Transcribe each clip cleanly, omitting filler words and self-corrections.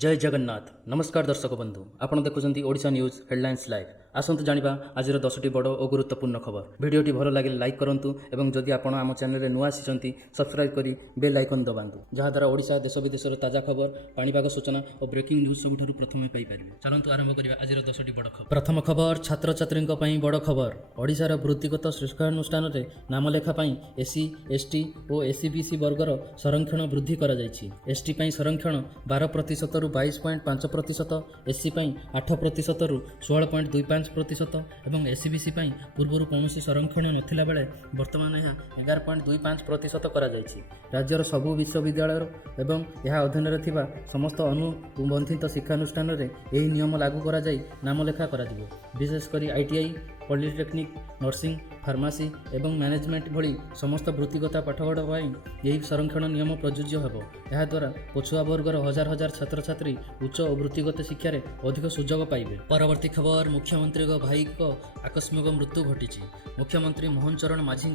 जय जगन्नाथ। नमस्कार दर्शक बंधु, आपण देखुछंती ओडिशा न्यूज हेडलाइंस लाइव। आसंतु जानिबा आजिर 10टी बड़ और गुरुत्वपूर्ण खबर। वीडियोटी भल लगे लाइक करंतु एवं जदि आपण आम चैनल रे नुआ आसीचंती सब्सक्राइब करी बेल आइकन दबांतु, जहा द्वारा ओडिशा देश विदेशर ताजा खबर, पाणीपाग सूचना और ब्रेकिंग न्यूज सबुठारु प्रथमे पाई परिबे। चलंतु आरंभ करिबा आजिर 10टी बड़ खबर। प्रथम खबर, छात्र छात्रींक पई बड़ खबर। ओडिशार वृत्तिगत शिक्षानुष्ठान रे नामलेखा पई एससी एसटी और एससीबीसी वर्गर संरक्षण वृद्धि करा जायछि। एसटी पई संरक्षण 12% रु 22.5%, एससी पई 8% रु 16.25% एवं एससीबीसी पई पूर्वरु कौनसी संरक्षण नथिला बेले वर्तमान यह 11.25% करा जायछि। राज्यर सबु विश्वविद्यालय एवं यह अधीन रे थिबा समस्त अनुबंधित शिक्षानुष्ठान रे एही नियम लागू करा जाय नामलेखा करा दिबो। विशेष करी आईटीआई, पॉलिटेक्निक, नर्सिंग, फार्मासी एवं मैनेजमेंट भली समस्त वृत्तिगत पाठपढ़ यही संरक्षण नियम प्रযোज्य हेबो। यह द्वारा पछुआ वर्गर हजार हजार छात्र छात्री उच्च और वृत्तिगत शिक्षा रे अधिक सुजोग पाइबे। परवर्ती खबर, मुख्यमंत्री भाई को आकस्मिक मृत्यु घटी। मुख्यमंत्री मोहन चरण माझी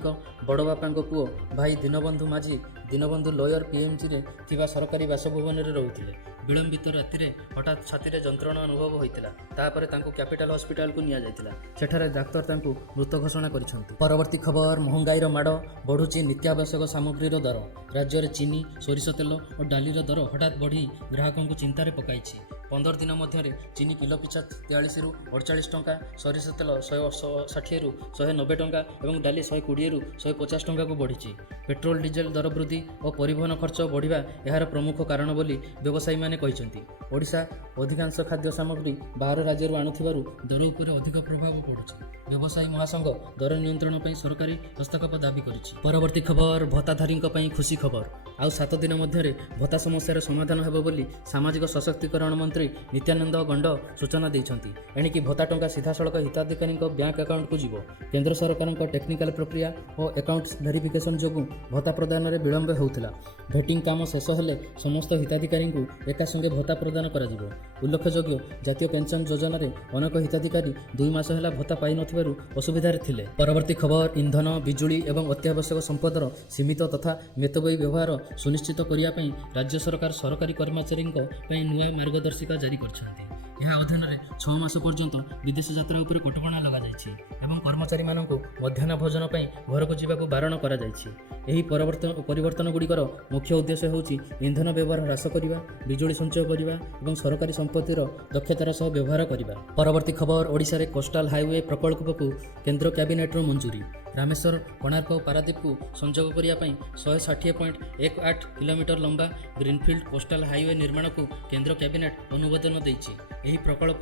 बड़ बापा पुओ भाई दीनबंधु माझी दीनबंधु लॉयर पीएमजी रे थिबा सरकारी बासभवन रे रहुथिले। विलंबित राति रे हठात छाती जंत्रणा अनुभव होइतिला। तापरे तांको कैपिटल हॉस्पिटल को निया जायतिला। सेठारे डाक्टर तांको मृत घोषणा करिसंती। परवर्ती खबर, महंगाईर माड़ बढ़ुची नित्यावश्यक सामग्रीर दर। राज्य में चीनी, सोरिष तेल और डालीर दर हठात बढ़ी ग्राहकों को चिंतार पकाई। 15 दिन मध्य चीनी किलो पिछा 43 रु 48 टंका, सोरिष तेल 160 रु 190 टंका और डाली 120 रु 150 टंका को बढ़ी। पेट्रोल डीजेल दर वृद्धि और परिवहन खर्च बढ़िया यार प्रमुख कारण बोली व्यवसायी माने कहते। ओडिशा अधिकांश खाद्य सामग्री बाहर राज्य आणुथिबारु दर उपर अधिक प्रभाव पड़ुछि। व्यवसायी महासंघ दर नियंत्रण पर सरकारी हस्तक्षेप दाबी करिछि। परवर्ती खबर, भत्ताधारी खुशी खबर। आउ 7 दिन मध्य भत्ता समस्यार समाधान हेबो बोली सामाजिक सशक्तिकरण मंत्री नित्यानंद गंड सूचना देइछंती। एणिकी भत्ता टंका सीधासलख हिताधिकारी बैंक अकाउंट को जीवो। केंद्र सरकार टेक्निकल प्रक्रिया और अकाउंट वेरिफिकेशन जोगु भत्ता प्रदान में विलंब होउथिला। भेटिंग काम शेष हेले समस्त हिताधिकारी एका संगे भत्ता प्रदान करा जिवो। उल्लेखयोग्य, जातीय पेंशन योजना रे अनेक हिताधिकारी 2 मास हेला भत्ता पाई नथिबारु असुविधारे थिले। परवर्ती खबर, इंधन, बिजुली एवं अत्यावश्यक संपदर सीमित तथा मेतबई व्यवहार सुनिश्चित करिया पई राज्य सरकार सरकारी कर्मचारी नुआ मार्गदर्शिका जारी करछन्ती। यह अधीन में 6 मास पर्यंत विदेश यात्रा उपर कटकणा लगा जायछि एवं कर्मचारी मानकु मध्याह्न भोजन पई घर को जीवाकु बारण करा जायछि। एही परिवर्तन गुड़िकर मुख्य उद्देश्य होउछि इंधन व्यवहार ह्रास करिबा, बिजुली संचय करिबा एवं सरकारी संपत्तिर दक्षतार सह व्यवहार करिबा। परवर्ती खबर, ओडिशा रे कोस्टाल हाईवे प्रकल्पकु केंद्र कैबिनेट मंजूरी। रामेश्वर, कोणार्क और पारादीप को संजोग करने 160.18 किलोमीटर लंबा ग्रीनफिल्ड कोस्टाल हाईवे निर्माण को केंद्र कैबिनेट अनुमोदन देइछि। एही प्रकल्प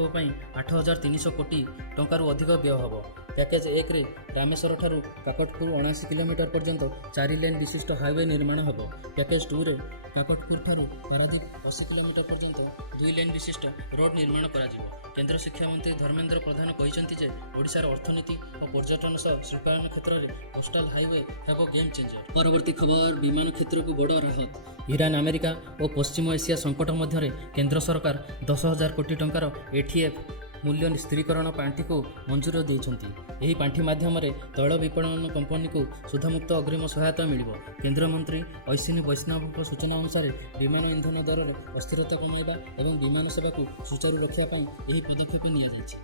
8,300 कोटी टंकारु अधिक व्यय होब। पैकेज 1 रे रामेश्वर ठारू काकटपुर 79 किलोमीटर पर्यंत 4 लेन विशिष्ट हाईवे निर्माण होब। पैकेज 2 रे काकटपुर ठारू पारादीप 80 किलोमीटर पर्यंत 2 लेन विशिष्ट रोड निर्माण करा जिवो। केंद्र शिक्षा मंत्री धर्मेंद्र प्रधान कहते जे ओडिशार अर्थनीति और पर्यटन सह शिल्पायन क्षेत्र में कोस्टाल हाईवे हेबो गेम चेंजर। परवर्ती खबर, विमान क्षेत्र को बड़ राहत। ईरान, अमेरिका और पश्चिम एशिया संकट मध्य केंद्र सरकार 10,000 कोटी टंकार एटीएफ मूल्य स्थिरीकरण पांठी को मंजूर देइछंती। एही पांठी माध्यम तैल विपणन कंपनी को सुधामुक्त अग्रिम सहायता मिलिबो। केंद्र मंत्री अश्विनी वैष्णव सूचना अनुसार विमान इंधन दर में अस्थिरता कमाइबा एवं विमान सेवा को सुचारू रखिया पई एही पदक्षेप निया जायछि।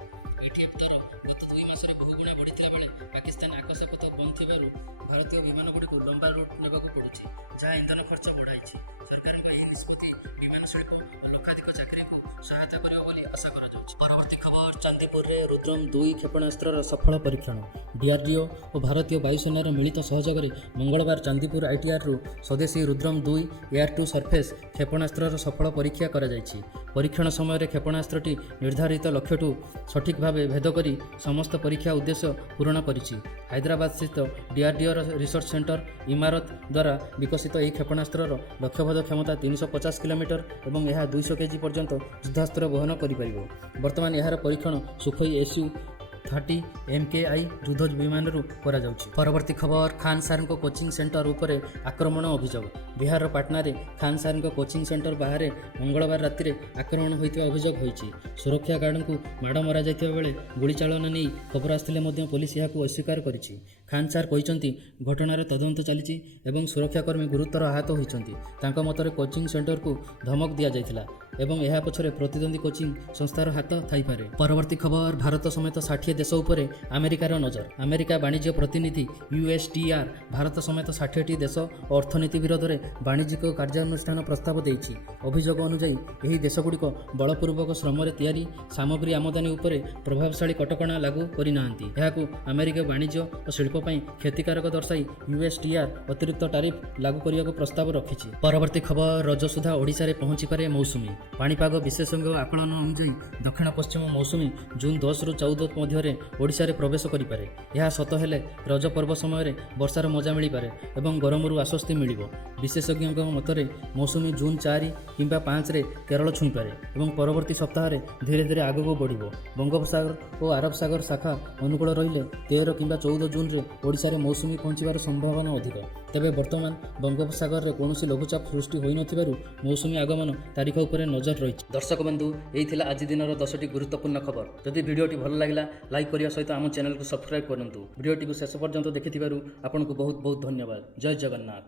एटीएफ दर गत 2 मास बहुगुणा बढ़िथिला बेले पाकिस्तान आकाशपथ बंद थिबारु भारतीय विमान गुडी को लंबा रूट नेबाकू पड़ुछि, जहाँ इंधन खर्च बढ़ाइछि। सरकार एही निष्पत्ति विमान शिल्प और लक्षाधिक चाकरी को सहायता करिबो बोली आशा करा जाउछि। परवर्ती खबर, चांदीपुर रे रुद्रम 2 क्षेपणास्त्र सफल परीक्षण। डीआरडीओ और भारतीय वायुसेनार मिलित सहयोग मंगलवार चांदीपुर आईटीआर रु स्वदेशी रुद्रम 2 एयर टू सरफेस क्षेपणास्त्र सफल परीक्षा करा जायछि। परीक्षण समय क्षेपणास्त्रटी निर्धारित लक्ष्यठू सठिक भाव भेद करी समस्त परीक्षा उद्देश्य पूरण करिछि। हैदराबाद स्थित डीआरडीओ रिसर्च सेंटर इमारत द्वारा विकसित यह क्षेपणास्त्र लक्ष्यभेद क्षमता 350 किलोमीटर और यह 200 केजी पर्यंत युद्धास्त्र वहन करिपारिबो। वर्तमान यार परीक्षण सुखोई SU-30 MKI युद्ध विमान करा जाउछि। परवर्ती खबर, खान सार कोचिंग सेंटर उपरे आक्रमण अभियोग। बिहार पाटना रे खान सार कोचिंग सेंटर बाहर मंगलवार राति आक्रमण होइतिबा अभियोग होइछि। सुरक्षा गार्ड को माड़ मरा जाइतिबा बेले गुली चालन नहीं खबर आसिले पुलिस यहां अस्वीकार करिछि। ଖାନ୍ ସାର୍ କହିଛନ୍ତି ଘଟଣାର ତଦନ୍ତ ଚାଲିଛି ଏବଂ ସୁରକ୍ଷାକର୍ମୀ ଗୁରୁତର ଆହତ ହୋଇଛନ୍ତି। ତାଙ୍କ ମତରେ କୋଚିଂ ସେଣ୍ଟରକୁ ଧମକ ଦିଆଯାଇଥିଲା ଏବଂ ଏହା ପଛରେ ପ୍ରତିଦ୍ୱନ୍ଦ୍ୱୀ କୋଚିଂ ସଂସ୍ଥାର ହାତ ଥାଇପାରେ। ପରବର୍ତ୍ତୀ ଖବର, ଭାରତ ସମେତ 60 ଦେଶ ଉପରେ ଆମେରିକାର ନଜର। ଆମେରିକା ବାଣିଜ୍ୟ ପ୍ରତିନିଧି USTR ଭାରତ ସମେତ 60ଟି ଦେଶ ଓ ଅର୍ଥନୀତି ବିରୋଧରେ ବାଣିଜ୍ୟିକ କାର୍ଯ୍ୟାନୁଷ୍ଠାନ ପ୍ରସ୍ତାବ ଦେଇଛି। ଅଭିଯୋଗ ଅନୁଯାୟୀ ଏହି ଦେଶଗୁଡ଼ିକ ବଳପୂର୍ବକ ଶ୍ରମରେ ତିଆରି ସାମଗ୍ରୀ ଆମଦାନୀ ଉପରେ ପ୍ରଭାବଶାଳୀ କଟକଣା ଲାଗୁ କରିନାହାନ୍ତି। ଏହାକୁ ଆମେରିକା ବାଣିଜ୍ୟ ଓ ଶିଳ୍ପ ପାଇଁ କ୍ଷତିକାରକ ଦର୍ଶାଇ USTR ଅତିରିକ୍ତ ଟାରିଫ ଲାଗୁ କରିବାକୁ ପ୍ରସ୍ତାବ ରଖିଛି। ପରବର୍ତ୍ତୀ ଖବର, ରଜ ସୁଦ୍ଧା ଓଡ଼ିଶାରେ ପହଞ୍ଚିପାରେ ମୌସୁମୀ। ପାଣିପାଗ ବିଶେଷଜ୍ଞ ଆକଳନ ଅନୁଯାୟୀ ଦକ୍ଷିଣ ପଶ୍ଚିମ ମୌସୁମୀ ଜୁନ୍ 10ରୁ 14 ମଧ୍ୟରେ ଓଡ଼ିଶାରେ ପ୍ରବେଶ କରିପାରେ। ଏହା ସତ ହେଲେ ରଜ ପର୍ବ ସମୟରେ ବର୍ଷାର ମଜା ମିଳିପାରେ ଏବଂ ଗରମରୁ ଆଶ୍ୱସ୍ତି ମିଳିବ। ବିଶେଷଜ୍ଞଙ୍କ ମତରେ ମୌସୁମୀ ଜୁନ୍ 4 କିମ୍ବା 5ରେ କେରଳ ଛୁଇଁପାରେ ଏବଂ ପରବର୍ତ୍ତୀ ସପ୍ତାହରେ ଧୀରେ ଧୀରେ ଆଗକୁ ବଢ଼ିବ। ବଙ୍ଗୋପସାଗର ଓ ଆରବ ସାଗର ଶାଖା ଅନୁକୂଳ ରହିଲେ 13 କିମ୍ବା 14 ଜୁନ୍ରେ ଓଡ଼ିଶାରେ ମୌସୁମୀ ପହଞ୍ଚିବାର ସମ୍ଭାବନା ଅଧିକ। ତେବେ ବର୍ତ୍ତମାନ ବଙ୍ଗୋପସାଗରରେ କୌଣସି ଲଘୁଚାପ ସୃଷ୍ଟି ହୋଇନଥିବାରୁ ମୌସୁମୀ ଆଗମନ ତାରିଖ ଉପରେ ନଜର ରହିଛି। ଦର୍ଶକ ବନ୍ଧୁ, ଏହି ଥିଲା ଆଜି ଦିନର 10ଟି ଗୁରୁତ୍ୱପୂର୍ଣ୍ଣ ଖବର। ଯଦି ଭିଡ଼ିଓଟି ଭଲ ଲାଗିଲା ଲାଇକ୍ କରିବା ସହିତ ଆମ ଚ୍ୟାନେଲକୁ ସବସ୍କ୍ରାଇବ୍ କରନ୍ତୁ। ଭିଡ଼ିଓଟିକୁ ଶେଷ ପର୍ଯ୍ୟନ୍ତ ଦେଖିଥିବାରୁ ଆପଣଙ୍କୁ ବହୁତ ବହୁତ ଧନ୍ୟବାଦ। ଜୟ ଜଗନ୍ନାଥ।